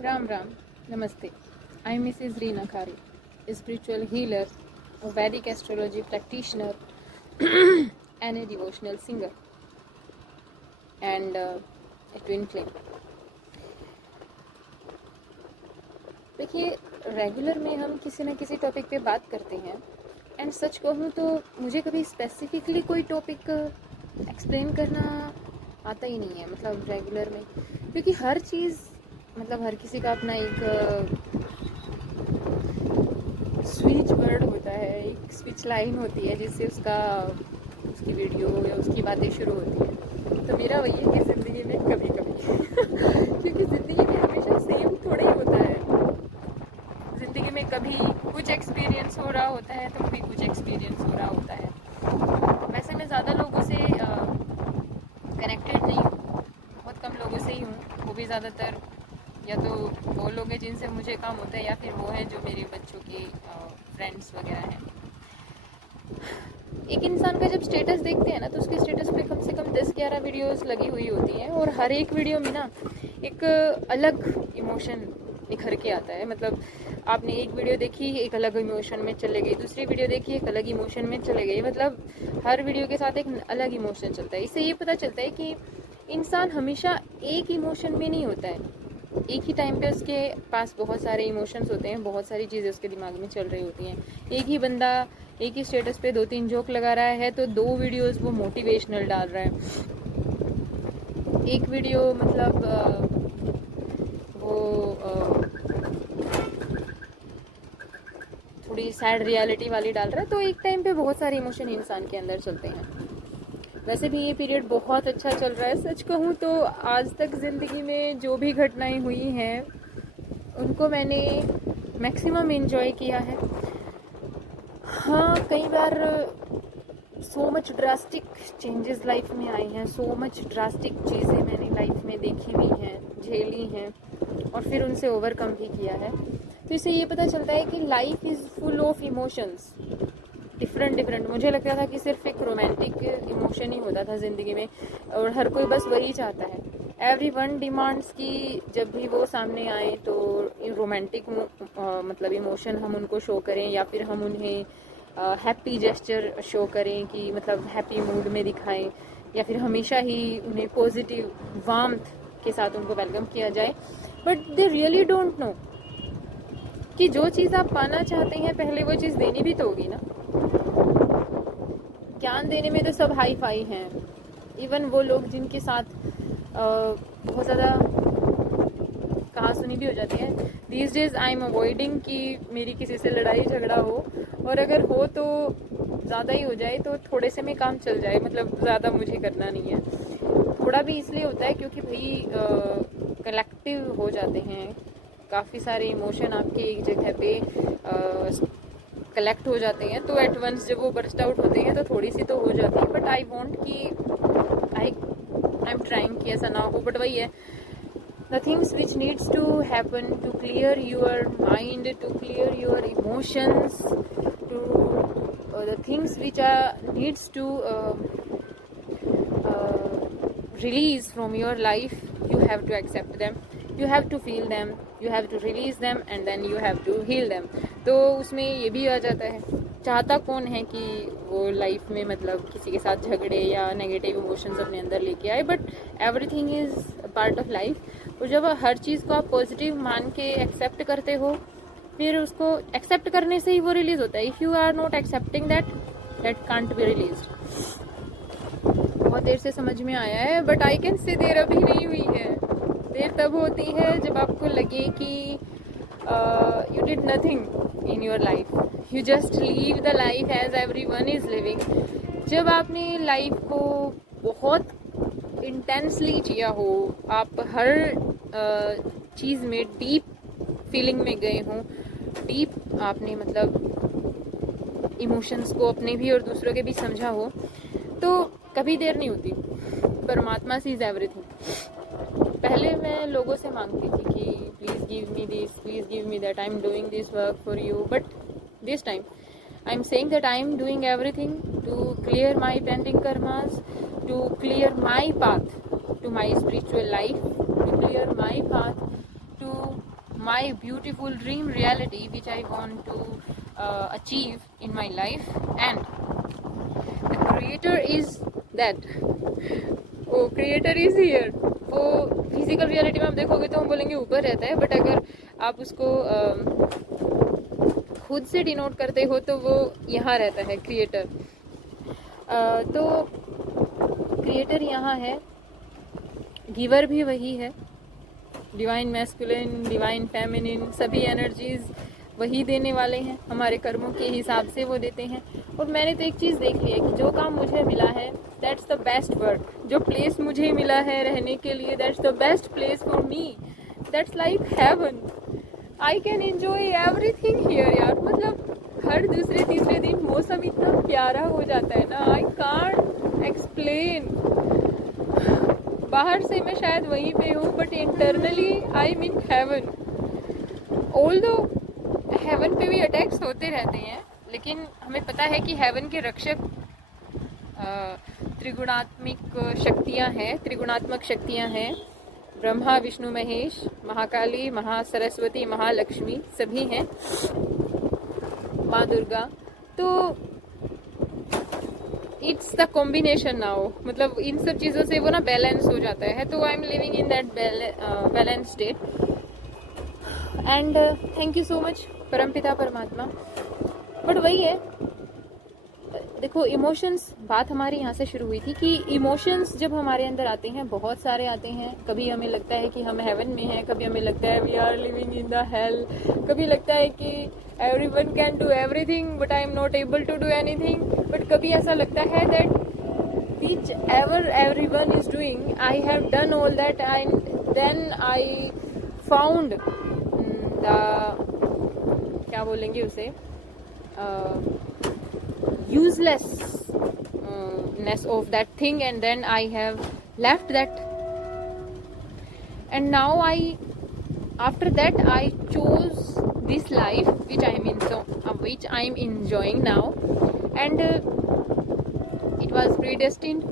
Ram Ram, Namaste. I am Mrs. Reena Khare, a spiritual healer, a Vedic astrology practitioner, and a devotional singer, and a twin flame. देखिए, regular में हम किसी न किसी topic पे बात करते हैं एंड सच कहूँ तो मुझे कभी स्पेसिफिकली कोई टॉपिक एक्सप्लेन करना आता ही नहीं है, मतलब रेगुलर में, क्योंकि हर चीज़ मतलब हर किसी का अपना एक स्विच वर्ड होता है, एक स्विच लाइन होती है जिससे उसकी वीडियो या उसकी बातें शुरू होती हैं। तो मेरा वही है कि ज़िंदगी में कभी कभी क्योंकि ज़िंदगी में हमेशा सेम थोड़ा ही होता है। ज़िंदगी में कभी कुछ एक्सपीरियंस हो रहा होता है तो कभी कुछ एक्सपीरियंस हो रहा होता है। वैसे मैं ज़्यादा लोगों से कनेक्टेड नहीं हूँ, बहुत कम लोगों से ही हूँ, वो भी ज़्यादातर या तो वो लोग हैं जिनसे मुझे काम होता है या फिर वो है जो मेरे बच्चों के फ्रेंड्स वगैरह हैं। एक इंसान का जब स्टेटस देखते हैं ना तो उसके स्टेटस पे कम से कम 10-11 वीडियोस लगी हुई होती हैं और हर एक वीडियो में ना एक अलग इमोशन निखर के आता है। मतलब आपने एक वीडियो देखी, एक अलग इमोशन में चले गई, दूसरी वीडियो देखी, एक अलग इमोशन में चले गई, मतलब हर वीडियो के साथ एक अलग इमोशन चलता है। इससे ये पता चलता है कि इंसान हमेशा एक इमोशन में नहीं होता है। एक ही टाइम पे उसके पास बहुत सारे इमोशंस होते हैं, बहुत सारी चीज़ें उसके दिमाग में चल रही होती हैं। एक ही बंदा एक ही स्टेटस पे 2-3 जोक लगा रहा है तो 2 वीडियोस वो मोटिवेशनल डाल रहा है। एक वीडियो मतलब थोड़ी सैड रियलिटी वाली डाल रहा है, तो एक टाइम पे बहुत सारे इमोशन इंसान के अंदर चलते हैं। वैसे भी ये पीरियड बहुत अच्छा चल रहा है। सच कहूँ तो आज तक ज़िंदगी में जो भी घटनाएं हुई हैं उनको मैंने मैक्सिमम एंजॉय किया है। हाँ, कई बार so much drastic changes life में आए हैं, सो मच ड्रास्टिक चीज़ें मैंने लाइफ में देखी भी हैं, झेली हैं और फिर उनसे ओवरकम भी किया है। तो इससे ये पता चलता है कि life is full of emotions, different. मुझे लगता था कि सिर्फ एक रोमांटिक इमोशन ही होता था ज़िंदगी में और हर कोई बस वही चाहता है। एवरी वन डिमांड्स कि जब भी वो सामने आए तो रोमांटिक मतलब इमोशन हम उनको शो करें या फिर हम उन्हें हैप्पी जेस्चर शो करें कि मतलब हैप्पी मूड में दिखाएं या फिर हमेशा ही उन्हें पॉजिटिव वार्मथ के साथ उनको वेलकम किया जाए। But they really don't know कि जो चीज़ आप पाना चाहते हैं पहले वो चीज़ देनी भी तो होगी ना। ज्ञान देने में तो सब हाई फाई हैं। इवन वो लोग जिनके साथ बहुत ज़्यादा कहा सुनी भी हो जाती है, these days I am avoiding कि मेरी किसी से लड़ाई झगड़ा हो, और अगर हो तो ज़्यादा ही हो जाए तो थोड़े से में काम चल जाए, मतलब ज़्यादा मुझे करना नहीं है। थोड़ा भी इसलिए होता है क्योंकि भाई कलेक्टिव हो जाते हैं, काफ़ी सारे इमोशन आपके एक जगह पे कलेक्ट हो जाते हैं, तो एट वंस जब वो बर्स्ट आउट होते हैं तो थोड़ी सी तो हो जाती है। बट आई वॉन्ट कि आई एम ट्राइंग कि ऐसा ना हो, बट वही है, the things which needs to happen to clear your mind, to clear your emotions, to the things which are needs to release from your life, you have to accept them, you have to feel them, you have to release them and then you have to heal them. तो उसमें ये भी आ जाता है, चाहता कौन है कि वो लाइफ में मतलब किसी के साथ झगड़े या नेगेटिव इमोशंस अपने अंदर लेके आए, but everything is part of life. और जब हर चीज़ को आप पॉजिटिव मान के एक्सेप्ट करते हो, फिर उसको एक्सेप्ट करने से ही वो रिलीज़ होता है। If you are not accepting that can't be released. बहुत देर से समझ में आया है, बट आई कैन से देर अभी नहीं हुई है। देर तब होती है जब आपको लगे कि you did nothing in your life, you just live the life as everyone is living। जब आपने लाइफ को बहुत इंटेंसली जिया हो, आप हर चीज़ में डीप फीलिंग में गए हों, डीप आपने मतलब इमोशंस को अपने भी और दूसरों के भी समझा हो, तो कभी देर नहीं होती। परमात्मा सीज एवरीथिंग। पहले मैं लोगों से मांगती थी कि please give me this, please give me that, I am doing this work for you, but this time I am saying that I am doing everything to clear my pending karmas, to clear my path to my spiritual life, to clear my path to my beautiful dream reality which I want to achieve in my life, and the creator is that, वो creator is here. वो physical reality में आप देखोगे तो हम बोलेंगे ऊपर रहता है, बट अगर आप उसको खुद से डिनोट करते हो तो वो यहाँ रहता है, क्रिएटर. तो क्रिएटर यहाँ है, गिवर भी वही है, डिवाइन मैस्कुलिन, डिवाइन फेमिनिन, सभी एनर्जीज वही देने वाले हैं, हमारे कर्मों के हिसाब से वो देते हैं. और मैंने तो एक चीज़ देखी है कि जो काम मुझे मिला है दैट्स द बेस्ट वर्क. जो प्लेस मुझे मिला है रहने के लिए that's the best place for me. That's like heaven. I can enjoy everything here यार. मतलब हर दूसरे तीसरे दिन मौसम इतना प्यारा हो जाता है ना, आई कांट एक्सप्लेन. बाहर से मैं शायद वहीं पे हूँ, but internally I mean heaven. Although heaven पे भी अटैक्स होते रहते हैं, लेकिन हमें पता है कि हेवन के रक्षक त्रिगुणात्मक शक्तियाँ हैं. ब्रह्मा, विष्णु, महेश, महाकाली, महासरस्वती, महालक्ष्मी सभी हैं, माँ दुर्गा. तो इट्स द कॉम्बिनेशन नाउ. मतलब इन सब चीज़ों से वो ना बैलेंस हो जाता है. तो I am living in that balance state. And thank you so much परमपिता परमात्मा. बट वही है, देखो इमोशंस, बात हमारी यहाँ से शुरू हुई थी कि इमोशंस जब हमारे अंदर आते हैं, बहुत सारे आते हैं. कभी हमें लगता है कि हम हेवन में हैं, कभी हमें लगता है we are living in the hell, कभी लगता है कि everyone can do everything but I am not able to do anything. But कभी ऐसा लगता है that which ever everyone is doing I have done all that and then I found the, क्या बोलेंगे उसे, uselessness of that thing, and then I have left that, and now after that I chose this life which I am enjoying now, and it was predestined,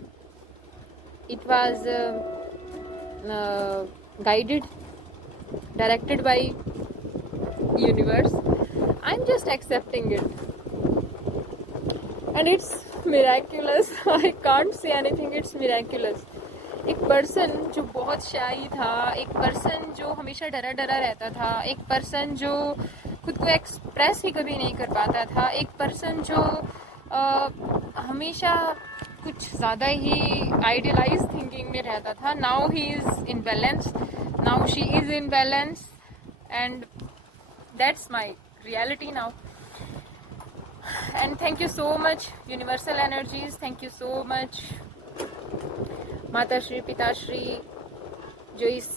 it was guided, directed by universe. I'm just accepting it. And it's miraculous. I can't say anything. It's miraculous. एक person जो बहुत शाई था, एक person जो हमेशा डरा डरा रहता था, एक पर्सन जो खुद को एक्सप्रेस ही कभी नहीं कर पाता था, एक पर्सन जो हमेशा कुछ ज़्यादा ही आइडियलाइज थिंकिंग में रहता था. Now he is in balance, now she is in balance, and that's my reality now. And thank you so much universal energies, thank you so much माता श्री, पिता श्री, जो इस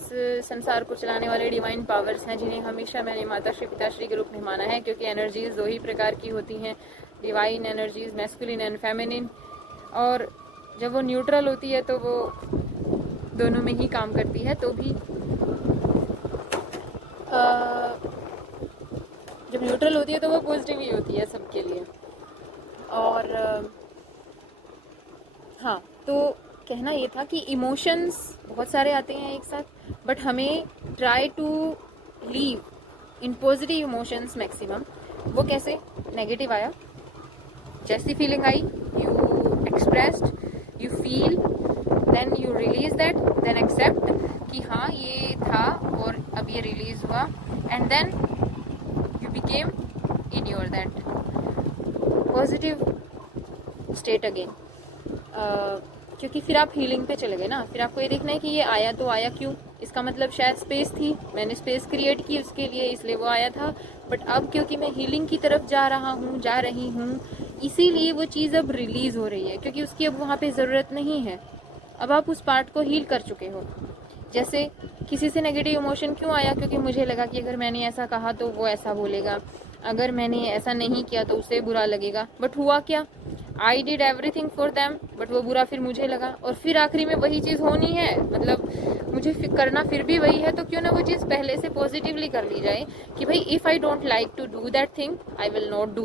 संसार को चलाने वाले डिवाइन पावर्स हैं, जिन्हें हमेशा मैंने माता श्री, पिता श्री के रूप में माना है, क्योंकि एनर्जीज दो ही प्रकार की होती हैं, divine energies masculine and feminine. और जब वो न्यूट्रल होती है तो वो दोनों में ही काम करती है. तो भी जब न्यूट्रल होती है तो वो पॉजिटिव ही होती है सबके लिए. और हाँ, तो कहना ये था कि इमोशंस बहुत सारे आते हैं एक साथ, बट हमें try to live in positive emotions maximum. वो कैसे? नेगेटिव आया, जैसी फीलिंग आई you expressed, you feel, then you release that, then accept कि हाँ ये था और अब ये रिलीज हुआ, and then became in your that positive state again. क्योंकि फिर आप हीलिंग पे चले गए ना. फिर आपको ये देखना है कि ये आया तो आया क्यों. इसका मतलब शायद स्पेस थी, मैंने स्पेस क्रिएट की उसके लिए, इसलिए वो आया था. बट अब क्योंकि मैं हीलिंग की तरफ जा रही हूँ, इसीलिए वो चीज़ अब रिलीज हो रही है, क्योंकि उसकी अब वहाँ पे ज़रूरत नहीं है. अब आप उस पार्ट को हील कर चुके हो. जैसे किसी से नेगेटिव इमोशन क्यों आया? क्योंकि मुझे लगा कि अगर मैंने ऐसा कहा तो वो ऐसा बोलेगा, अगर मैंने ऐसा नहीं किया तो उसे बुरा लगेगा. बट हुआ क्या? I did everything for them, but वो बुरा फिर मुझे लगा. और फिर आखिरी में वही चीज़ होनी है, मतलब मुझे करना फिर भी वही है. तो क्यों ना वो चीज़ पहले से पॉजिटिवली कर ली जाए कि भाई if I don't like to do that thing, I will not do